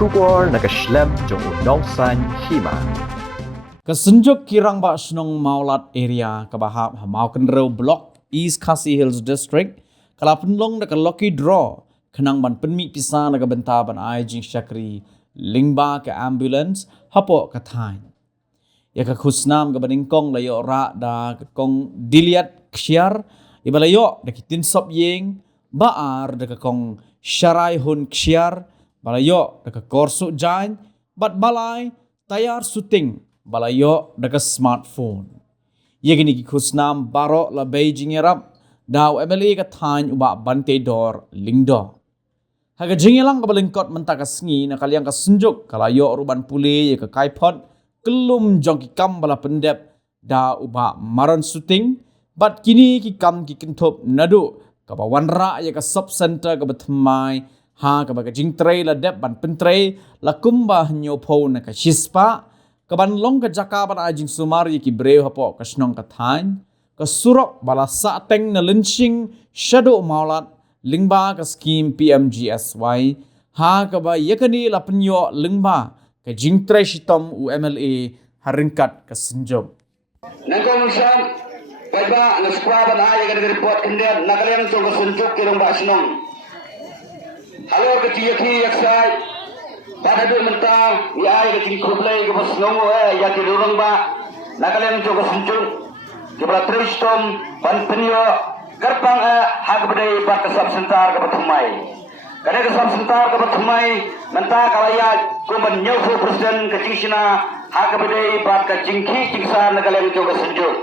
Shubor nakaslem jong unongsan hima. Kesenjuk kirang ba senong maulat area kabahap hamau kenreu blok East Khasi Hills District kala penlong naka lucky draw kenang ban penmi pisa naka benta ban ai jing syakri lingba ke ambulance hapo kathain ya ka khusnam ga baningkong layo ra da kong diliat ksiar ibalayo da kitin sop yeng baar da kong syarai hun ksiar balayo da korsu jain bat balai tayar suting balayo daga smartphone. Yegini ki khusnam baro la Beijing erap daw MLA ka thain uba bante dor lingdo. Haga jingelang ka balingkot mentaka sngi na kaliang ka sunjuk kalayo ruban pule ye ka kaipot kelum jong ki kam bala pendep da uba maron suting bat kini ki kam ki kentop nadu ka bawanra ye ka sub center ka bathmai ha ka baga jingtre la dep ban pentre la kumba nyopo na ka shispa kaban long ka jaka ban ajing sumar ki breu hapo ka snong ka thain ka surok bala sa teng na lynching shadow maulat lingba ka scheme PMGSY ha ka ba yakani la penyo lingba ka jingtre shitom u MLA haringkat ka senjom nangkong syam baiba na skwa ban ay ga report kenden nakaliang to ka senjuk kirong ba snong halo ka tiyaki yaksai pada dua mentang ya ai ke kublai ke pasnongo ya ke durung ba nakalian jo ke senjung ke bala tristom ban penyo garpang hak bedai ba ke sab sentar ke pathmai kada ke sab sentar ke pathmai menta kalaya ko ban nyau presiden ke jingsina hak bedai ba ke jingki jingsa nakalian jo ke senjung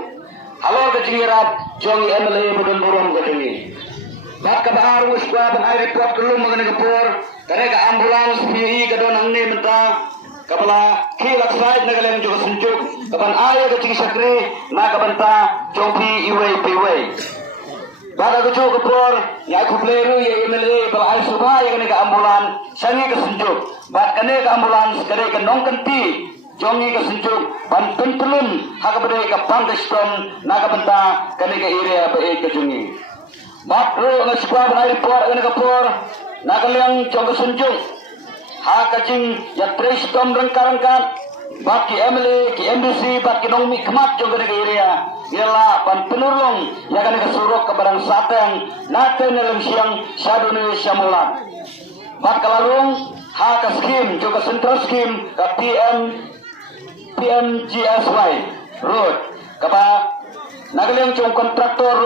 halo ke jingirat jong MLA bedon burung ke jingi bat ka bahar uswa ban ai report kelum mengenai kepor karena ambulans PI kadon angne menta kapala khilak side nagaleng jo senjuk kapan aya ke cing sakri na kabanta jongpi iwe piwe bada ko jo kepor ya ku pleru ya MLA bal ai subha ya ke ambulan sangi ke senjuk bat kane ke ambulans kare ke nongkan pi jongi ke senjuk ban pentulun hak bedai ke pangkestom na kabanta kane ke area be ke jungi bat ro na subha ban ai report ke kepor nakaliang jong senjung ha kacing ya prestom rengka-rengkan baki MLA ki MBC baki nongmi kemat jong ke area gela pan penurung ya kan ke surok ke barang sateng naten dalam siang sadune syamulan bak kalarung ha ka skim jong ke sentral skim ke PMGSY road kapa nakaliang jong kontraktor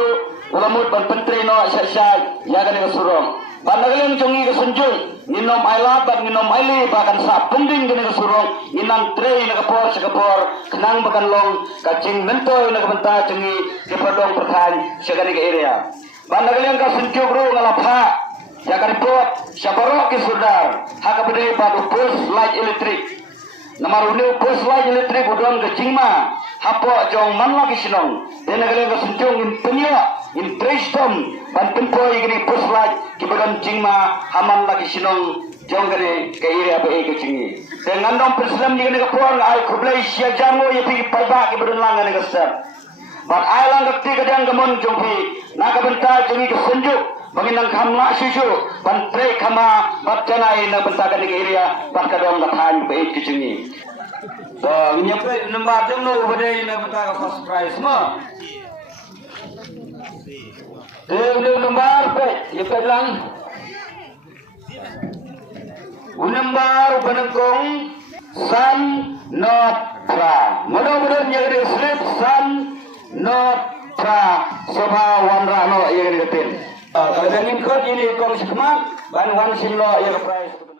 ulamut ban pentri no syai ya kan ke surong Pandagiling jongi ke senjung, inom ailat dan inom aili bahkan sa pending kini ke surong, inang trei na kapor sa kapor, kenang bahkan long kacing nentoy na kabenta jongi ke perdong perkan sa gani ke area. Pandagiling ke senjung ro ngalapha, sa karipot sa barok ke sudar, hakapede baru post light electric. Namaruni post light electric udon ke jingma, hapo jong manla ke sinong, pandagiling ke senjung in penyo, in prestom ban tempoy gini puslaj kibagan jingma haman lagi sinong jong gani ke area be ke jingi dengan dong preslam ni ke puang ai kublai sia jango ye pi paiba ke bedon langan ke star bat ai lang ke kadang gamon jong pi na ka benta jingi ke senjuk banginang kamla susu ban pre kama bat janai na benta ke area bat kadong lathan be ke jingi ba nyampe number jong no bade na benta ka first prize ma Lembar pe, ya pe lang. Lembar penengkong Sun Not Pra. Mudah-mudahan yang ada slip Sun Not Pra. Soba wanra no yang ada tin. Kalau ingin kod ini kong sekemat, ban wan simlo yang prize.